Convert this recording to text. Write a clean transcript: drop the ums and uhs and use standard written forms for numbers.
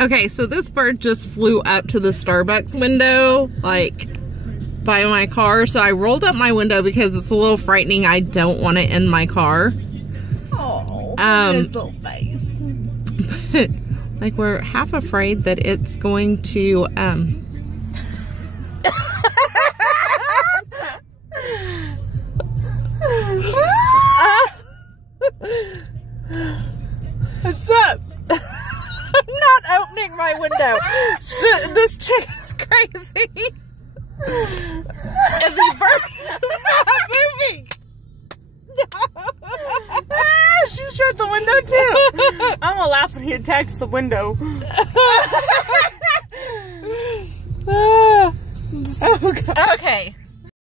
Okay, so this bird just flew up to the Starbucks window, like, by my car. So I rolled up my window because it's a little frightening. I don't want it in my car. Oh, his little face. But, like, we're half afraid that it's going to, What's up? I'm not opening my window. This chick is crazy. And the bird is not moving. She shut the window too. I'm gonna laugh when he attacks the window. Oh, God. Okay,